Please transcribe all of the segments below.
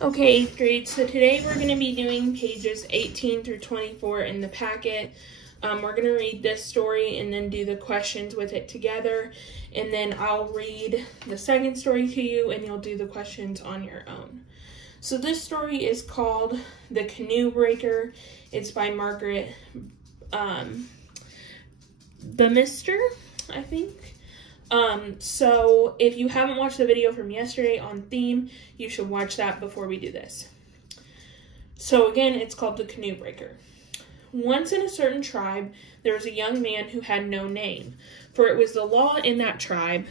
Okay, 8th grade, so today we're going to be doing pages 18 through 24 in the packet. We're going to read this story and then do the questions with it together, and then I'll read the second story to you and you'll do the questions on your own. So this story is called The Canoe Breaker. It's by Margaret Bumister, I think. So if you haven't watched the video from yesterday on theme, you should watch that before we do this. So again, it's called The Canoe Breaker. Once in a certain tribe, there was a young man who had no name, for it was the law in that tribe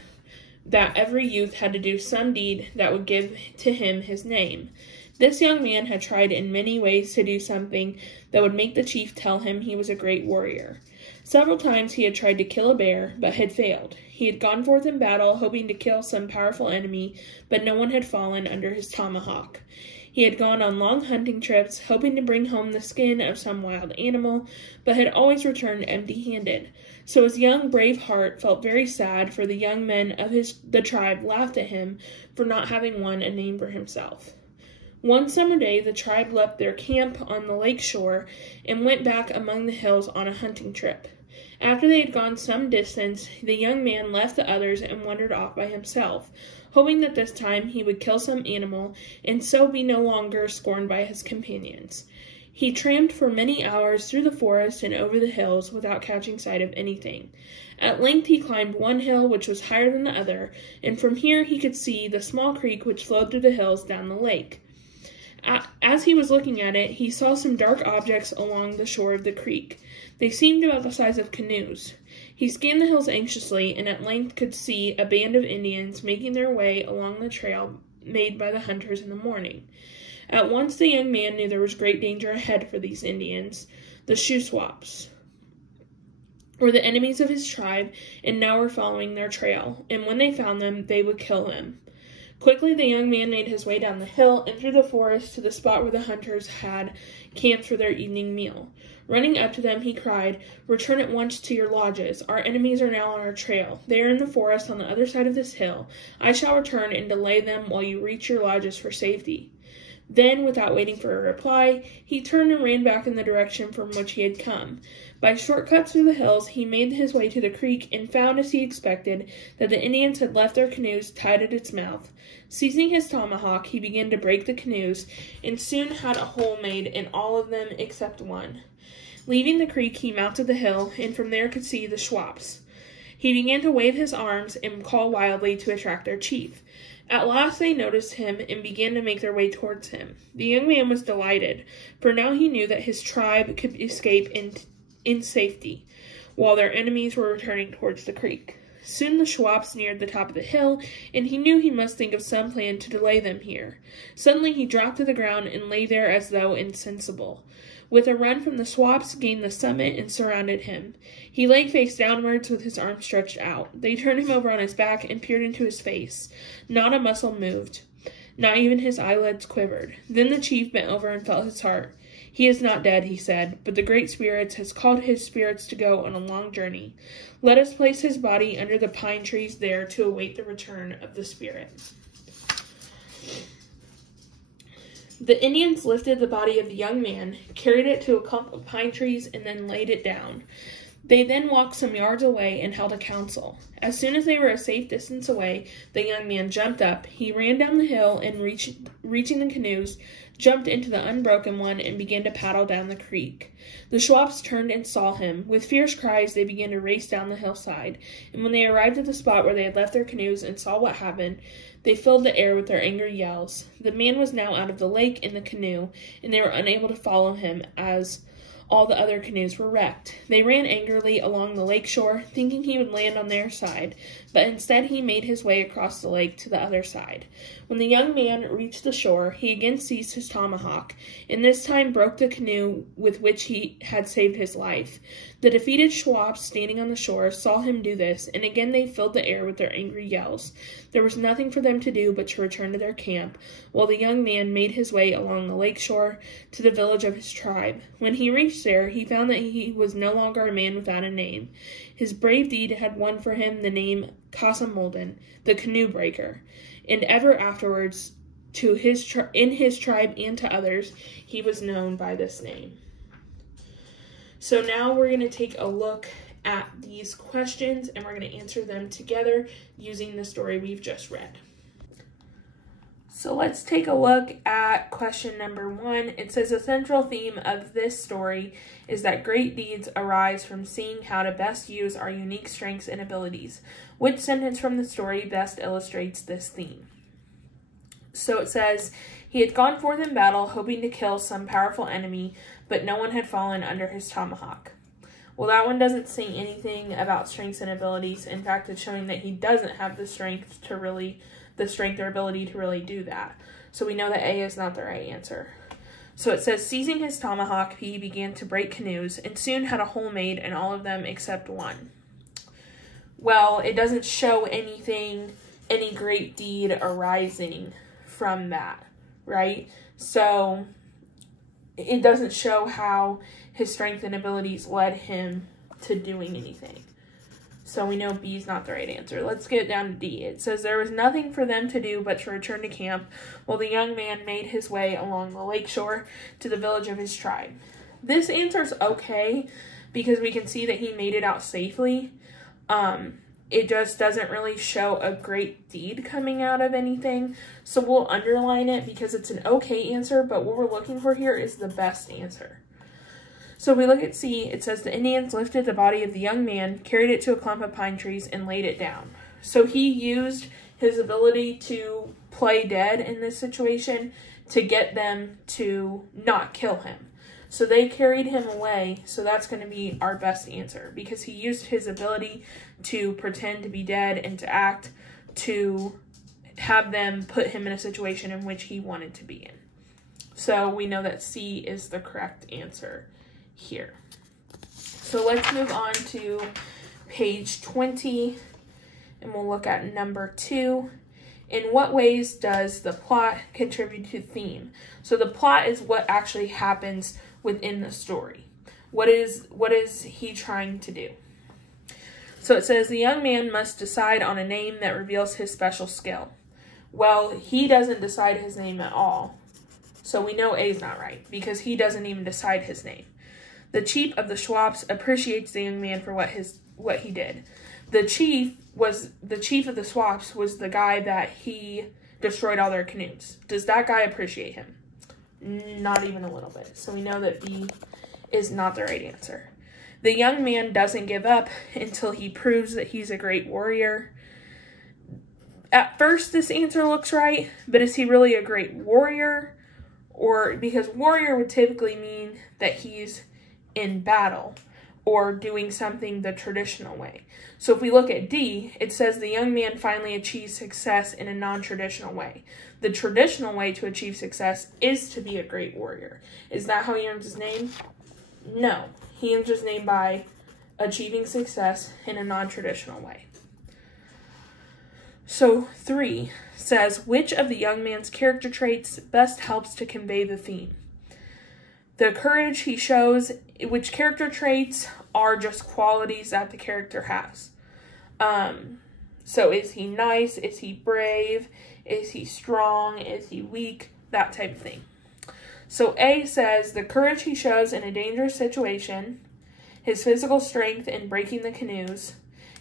that every youth had to do some deed that would give to him his name. This young man had tried in many ways to do something that would make the chief tell him he was a great warrior. Several times he had tried to kill a bear, but had failed. He had gone forth in battle, hoping to kill some powerful enemy, but no one had fallen under his tomahawk. He had gone on long hunting trips, hoping to bring home the skin of some wild animal, but had always returned empty-handed. So his young, brave heart felt very sad, for the young men of the tribe laughed at him for not having won a name for himself. One summer day, the tribe left their camp on the lake shore and went back among the hills on a hunting trip. After they had gone some distance, the young man left the others and wandered off by himself, hoping that this time he would kill some animal and so be no longer scorned by his companions. He tramped for many hours through the forest and over the hills without catching sight of anything. At length he climbed one hill which was higher than the other, and from here he could see the small creek which flowed through the hills down the lake. As he was looking at it, he saw some dark objects along the shore of the creek. They seemed about the size of canoes. He scanned the hills anxiously, and at length could see a band of Indians making their way along the trail made by the hunters in the morning. At once the young man knew there was great danger ahead for these Indians. The Shuswaps were the enemies of his tribe, and now were following their trail, and when they found them, they would kill them. Quickly the young man made his way down the hill and through the forest to the spot where the hunters had camped for their evening meal. Running up to them, he cried, "Return at once to your lodges. Our enemies are now on our trail. They are in the forest on the other side of this hill. I shall return and delay them while you reach your lodges for safety." Then, without waiting for a reply, he turned and ran back in the direction from which he had come. By shortcuts through the hills, he made his way to the creek and found, as he expected, that the Indians had left their canoes tied at its mouth. Seizing his tomahawk, he began to break the canoes, and soon had a hole made in all of them except one. Leaving the creek, he mounted the hill, and from there could see the Shuswaps. He began to wave his arms and call wildly to attract their chief. At last they noticed him and began to make their way towards him. The young man was delighted, for now he knew that his tribe could escape in safety, while their enemies were returning towards the creek. Soon the Shuswaps neared the top of the hill, and he knew he must think of some plan to delay them here. Suddenly he dropped to the ground and lay there as though insensible. With a run from the Shuswaps gained the summit and surrounded him. He lay face downwards with his arms stretched out. They turned him over on his back and peered into his face. Not a muscle moved. Not even his eyelids quivered. Then the chief bent over and felt his heart. "He is not dead," he said, "but the Great Spirit has called his spirits to go on a long journey. Let us place his body under the pine trees there to await the return of the spirit." The Indians lifted the body of the young man, carried it to a clump of pine trees, and then laid it down. They then walked some yards away and held a council. As soon as they were a safe distance away, the young man jumped up. He ran down the hill and, reaching the canoes, jumped into the unbroken one and began to paddle down the creek. The Shuswaps turned and saw him. With fierce cries, they began to race down the hillside, and when they arrived at the spot where they had left their canoes and saw what happened, they filled the air with their angry yells. The man was now out of the lake in the canoe, and they were unable to follow him, as all the other canoes were wrecked. They ran angrily along the lake shore, thinking he would land on their side, but instead he made his way across the lake to the other side. When the young man reached the shore, he again seized his tomahawk, and this time broke the canoe with which he had saved his life. The defeated Shuswaps standing on the shore saw him do this, and again they filled the air with their angry yells. There was nothing for them to do but to return to their camp, while the young man made his way along the lake shore to the village of his tribe. When he reached there, he found that he was no longer a man without a name. His brave deed had won for him the name Casamolden, the Canoe Breaker, and ever afterwards to in his tribe and to others, he was known by this name. So now we're going to take a look at these questions and we're going to answer them together using the story we've just read. So let's take a look at question number 1. It says a central theme of this story is that great deeds arise from seeing how to best use our unique strengths and abilities. Which sentence from the story best illustrates this theme? So it says, he had gone forth in battle, hoping to kill some powerful enemy, but no one had fallen under his tomahawk. Well, that one doesn't say anything about strengths and abilities. In fact, it's showing that he doesn't have the strength or ability to really do that. So we know that A is not the right answer. So it says, seizing his tomahawk, he began to break canoes and soon had a hole made in all of them except one. Well, it doesn't show any great deed arising from that, right? So it doesn't show how his strength and abilities led him to doing anything. So we know B is not the right answer. Let's get down to D. It says there was nothing for them to do but to return to camp while the young man made his way along the lakeshore to the village of his tribe. This answer's okay because we can see that he made it out safely. It just doesn't really show a great deed coming out of anything. So we'll underline it because it's an okay answer, but what we're looking for here is the best answer. So if we look at C, it says the Indians lifted the body of the young man, carried it to a clump of pine trees, and laid it down. So he used his ability to play dead in this situation to get them to not kill him. So they carried him away, so that's going to be our best answer because he used his ability to pretend to be dead and to act to have them put him in a situation in which he wanted to be in. So we know that C is the correct answer here. So let's move on to page 20 and we'll look at number 2. In what ways does the plot contribute to theme? So the plot is what actually happens within the story. What is he trying to do? So it says the young man must decide on a name that reveals his special skill. Well, he doesn't decide his name at all. So we know A is not right because he doesn't even decide his name. The chief of the Schwabs appreciates the young man for what he did. The chief of the Schwabs was the guy that he destroyed all their canoes. Does that guy appreciate him? Not even a little bit. So we know that B is not the right answer. The young man doesn't give up until he proves that he's a great warrior. At first, this answer looks right, but is he really a great warrior? Or because warrior would typically mean that he's in battle or doing something the traditional way. So if we look at D, it says the young man finally achieves success in a non-traditional way. The traditional way to achieve success is to be a great warrior. Is that how he earns his name? No. He earns his name by achieving success in a non-traditional way. So 3 says, which of the young man's character traits best helps to convey the theme? The courage he shows, which character traits are just qualities that the character has. So is he nice? Is he brave? Is he strong? Is he weak? That type of thing. So A says the courage he shows in a dangerous situation, his physical strength in breaking the canoes,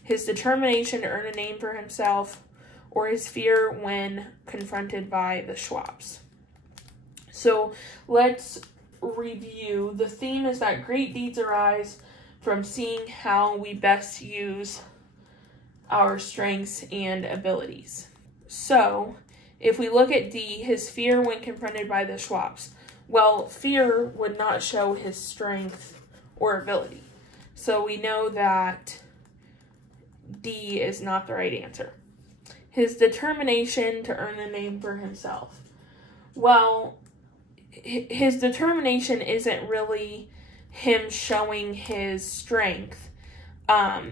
his determination to earn a name for himself, or his fear when confronted by the Schwabs. So let's review. The theme is that great deeds arise from seeing how we best use our strengths and abilities. So if we look at D, his fear when confronted by the Schwabs. Well, fear would not show his strength or ability. So we know that D is not the right answer. His determination to earn a name for himself. Well, his determination isn't really him showing his strength.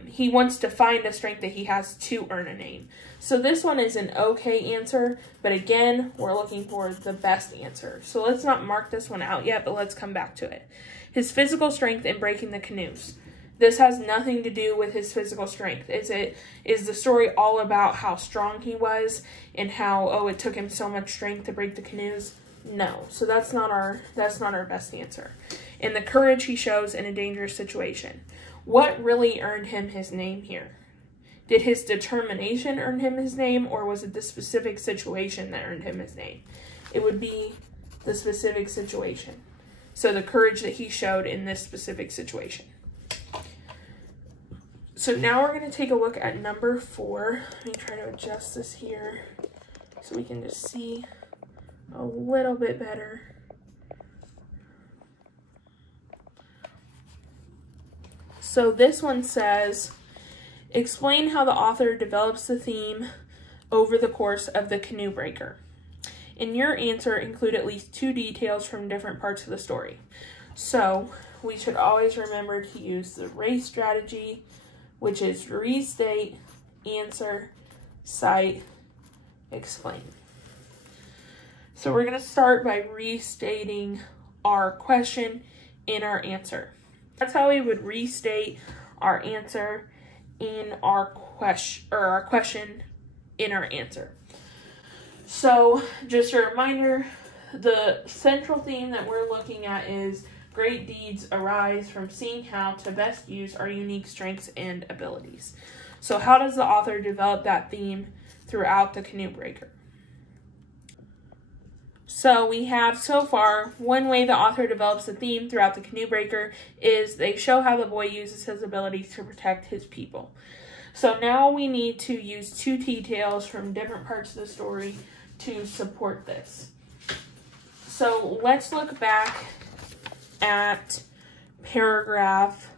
He wants to find a strength that he has to earn a name. So this one is an okay answer, but again, we're looking for the best answer. So let's not mark this one out yet, but let's come back to it. His physical strength in breaking the canoes. This has nothing to do with his physical strength. Is the story all about how strong he was and how, oh, it took him so much strength to break the canoes? No. So that's not our best answer. And the courage he shows in a dangerous situation. What really earned him his name here? Did his determination earn him his name, or was it the specific situation that earned him his name? It would be the specific situation. So the courage that he showed in this specific situation. So now we're going to take a look at number 4. Let me try to adjust this here so we can just see a little bit better. So this one says, explain how the author develops the theme over the course of The Canoe Breaker. In your answer, include at least 2 details from different parts of the story. So we should always remember to use the race strategy, which is restate, answer, cite, explain. So we're going to start by restating our question in our answer. That's how we would restate our answer in our question in our answer. So just a reminder, the central theme that we're looking at is great deeds arise from seeing how to best use our unique strengths and abilities. So how does the author develop that theme throughout The Canoe Breaker? So we have so far, one way the author develops the theme throughout The Canoe Breaker is they show how the boy uses his abilities to protect his people. So now we need to use 2 details from different parts of the story to support this. So let's look back at paragraph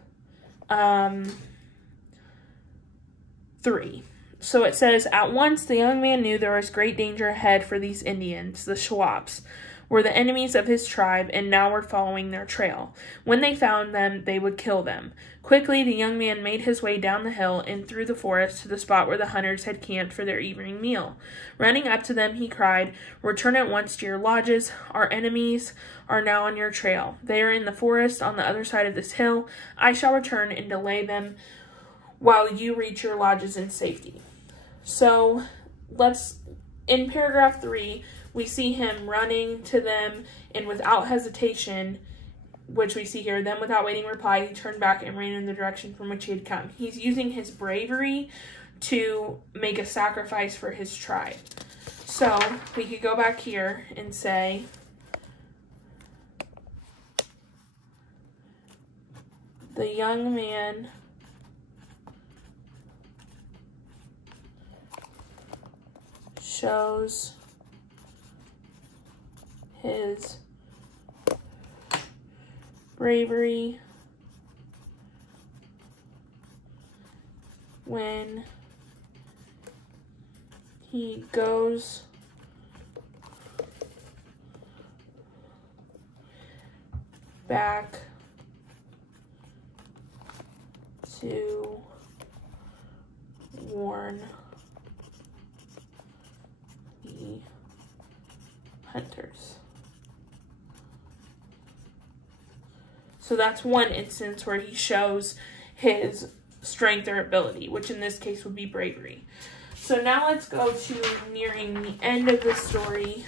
3. So it says, at once the young man knew there was great danger ahead for these Indians, the Shawps, were the enemies of his tribe and now were following their trail. When they found them, they would kill them. Quickly, the young man made his way down the hill and through the forest to the spot where the hunters had camped for their evening meal. Running up to them, he cried, return at once to your lodges. Our enemies are now on your trail. They are in the forest on the other side of this hill. I shall return and delay them while you reach your lodges in safety. So in paragraph 3, we see him running to them, and without hesitation, which we see here, then without waiting reply, he turned back and ran in the direction from which he had come. He's using his bravery to make a sacrifice for his tribe. So we could go back here and say, the young man shows his bravery when he goes back to warn the hunters. So that's one instance where he shows his strength or ability, which in this case would be bravery. So now let's go to nearing the end of the story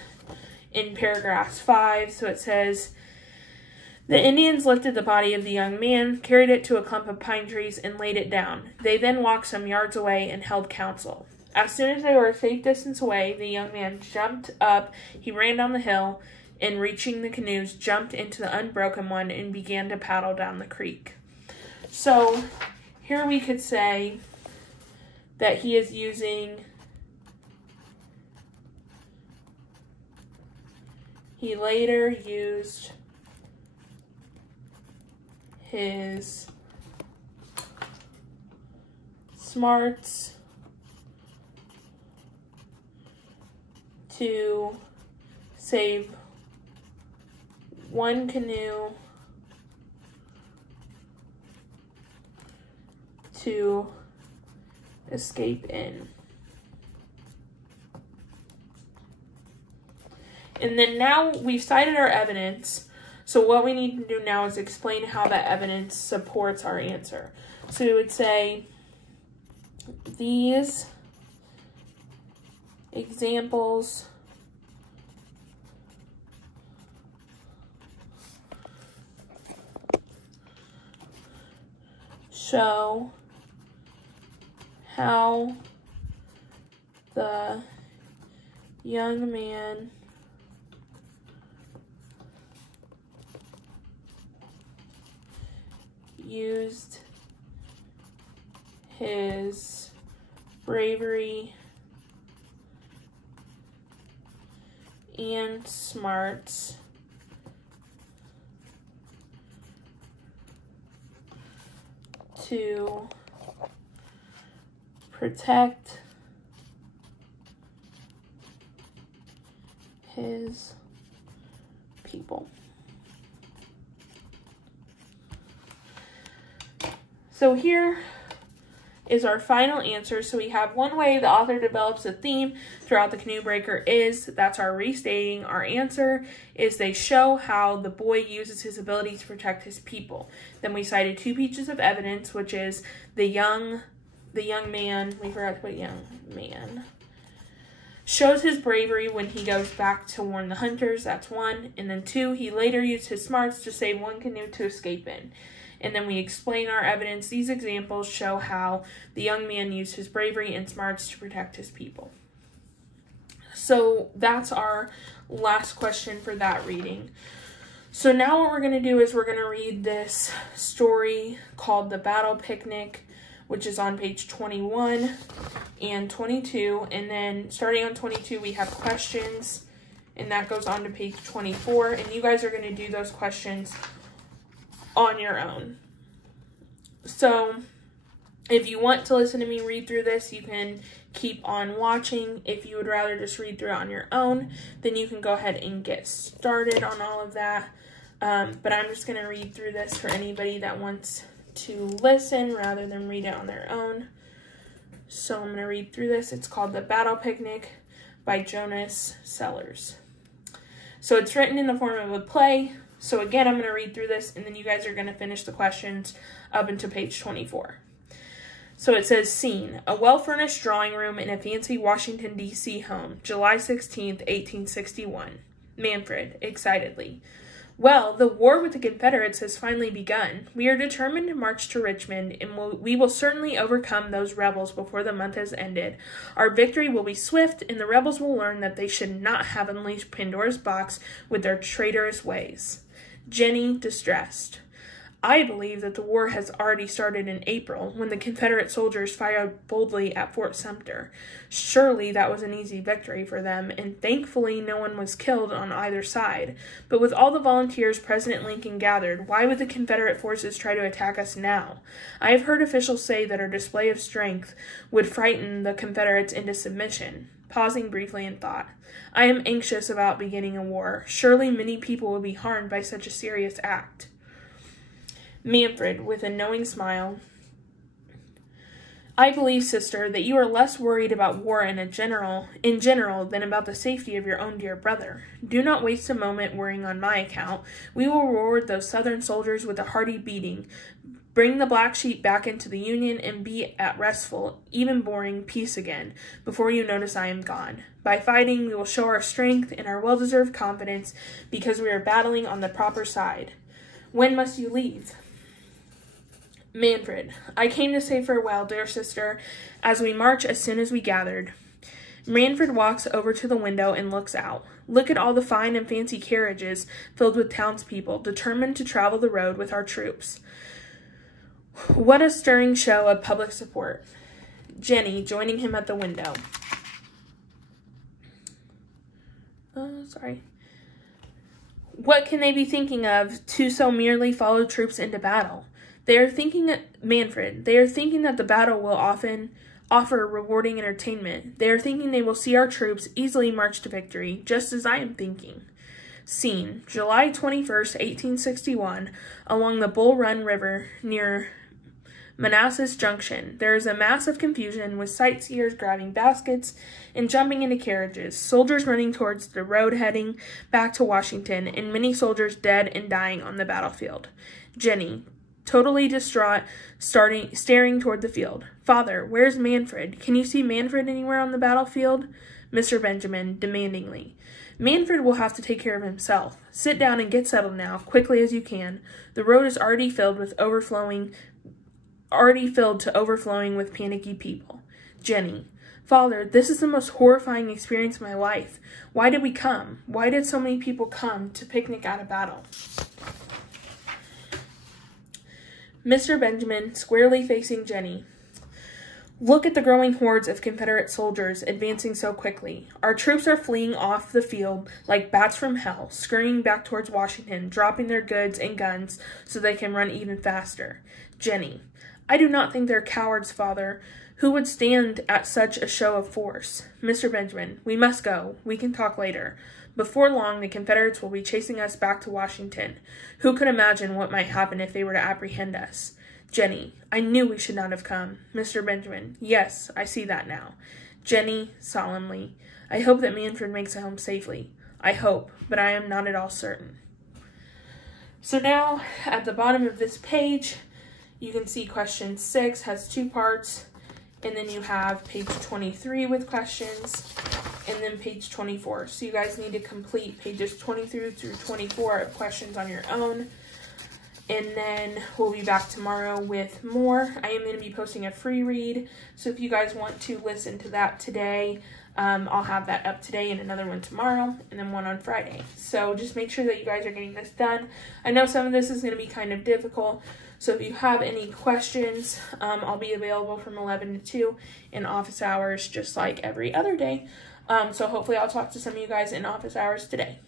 in paragraph 5. So it says, the Indians lifted the body of the young man, carried it to a clump of pine trees, and laid it down. They then walked some yards away and held council. As soon as they were a safe distance away, the young man jumped up. He ran down the hill, and reaching the canoes, jumped into the unbroken one and began to paddle down the creek. So here we could say that he is using, he later used his smarts to save one canoe to escape in. And then now we've cited our evidence. So what we need to do now is explain how that evidence supports our answer. So we would say these examples show how the young man used his bravery and smarts to protect his people. So here is our final answer. So we have one way the author develops a theme throughout the Canoe Breaker that's our restating. Our answer is they show how the boy uses his ability to protect his people. Then we cited 2 pieces of evidence, which is the young man, we forgot to put young man, shows his bravery when he goes back to warn the hunters. That's 1. And then 2, he later used his smarts to save one canoe to escape in. And then we explain our evidence. These examples show how the young man used his bravery and smarts to protect his people. So that's our last question for that reading. So now what we're going to do is we're going to read this story called The Battle Picnic, which is on page 21 and 22. And then starting on 22, we have questions, and that goes on to page 24. And you guys are going to do those questions on your own. So if you want to listen to me read through this, you can keep on watching. If you would rather just read through it on your own, then you can go ahead and get started on all of that. But I'm just going to read through this for anybody that wants to listen rather than read it on their own. So I'm going to read through this. It's called The Battle Picnic by Jonas Sellers. So it's written in the form of a play. So again, I'm going to read through this, and then you guys are going to finish the questions up into page 24. So it says, scene, a well-furnished drawing room in a fancy Washington, D.C. home, July 16th, 1861. Manfred, excitedly. Well, the war with the Confederates has finally begun. We are determined to march to Richmond, and we will certainly overcome those rebels before the month has ended. Our victory will be swift, and the rebels will learn that they should not have unleashed Pandora's box with their traitorous ways. Jenny, distressed. I believe that the war has already started in April, when the Confederate soldiers fired boldly at Fort Sumter. Surely that was an easy victory for them, and thankfully no one was killed on either side. But with all the volunteers President Lincoln gathered, why would the Confederate forces try to attack us now? I have heard officials say that our display of strength would frighten the Confederates into submission. Pausing briefly in thought. I am anxious about beginning a war. Surely many people will be harmed by such a serious act. Manfred, with a knowing smile. I believe, sister, that you are less worried about war in general than about the safety of your own dear brother. Do not waste a moment worrying on my account. We will reward those Southern soldiers with a hearty beating, bring the black sheep back into the Union, and be at restful, even boring, peace again, before you notice I am gone. By fighting, we will show our strength and our well-deserved confidence, because we are battling on the proper side. When must you leave? Manfred, I came to say farewell, dear sister, as we march as soon as we gathered. Manfred walks over to the window and looks out. Look at all the fine and fancy carriages filled with townspeople, determined to travel the road with our troops. What a stirring show of public support. Jenny, joining him at the window. What can they be thinking of to so merely follow troops into battle? They are thinking that the battle will often offer rewarding entertainment. They are thinking they will see our troops easily march to victory, just as I am thinking. Scene, July 21st, 1861, along the Bull Run River near Manassas Junction. There is a mass of confusion, with sightseers grabbing baskets and jumping into carriages, soldiers running towards the road heading back to Washington, and many soldiers dead and dying on the battlefield. Jenny, totally distraught, staring toward the field. Father, where's Manfred? Can you see Manfred anywhere on the battlefield? Mr. Benjamin, demandingly. Manfred will have to take care of himself. Sit down and get settled now, quickly as you can. The road is already filled to overflowing with panicky people. Jenny, Father, this is the most horrifying experience of my life. Why did we come? Why did so many people come to picnic at a battle? Mr. Benjamin, squarely facing Jenny. Look at the growing hordes of Confederate soldiers advancing so quickly. Our troops are fleeing off the field like bats from hell, scurrying back towards Washington, dropping their goods and guns so they can run even faster. Jenny, I do not think they're cowards, Father. Who would stand at such a show of force? Mr. Benjamin, we must go. We can talk later. Before long, the Confederates will be chasing us back to Washington. Who could imagine what might happen if they were to apprehend us? Jenny, I knew we should not have come. Mr. Benjamin, yes, I see that now. Jenny, solemnly, I hope that Manfred makes it home safely. I hope, but I am not at all certain. So now, at the bottom of this page, you can see question 6 has 2 parts, and then you have page 23 with questions, and then page 24. So you guys need to complete pages 23 through 24 of questions on your own. And then we'll be back tomorrow with more. I am going to be posting a free read, so if you guys want to listen to that today, I'll have that up today and another one tomorrow, and then one on Friday. So just make sure that you guys are getting this done. I know some of this is going to be kind of difficult, so if you have any questions, I'll be available from 11 to 2 in office hours, just like every other day. So hopefully I'll talk to some of you guys in office hours today.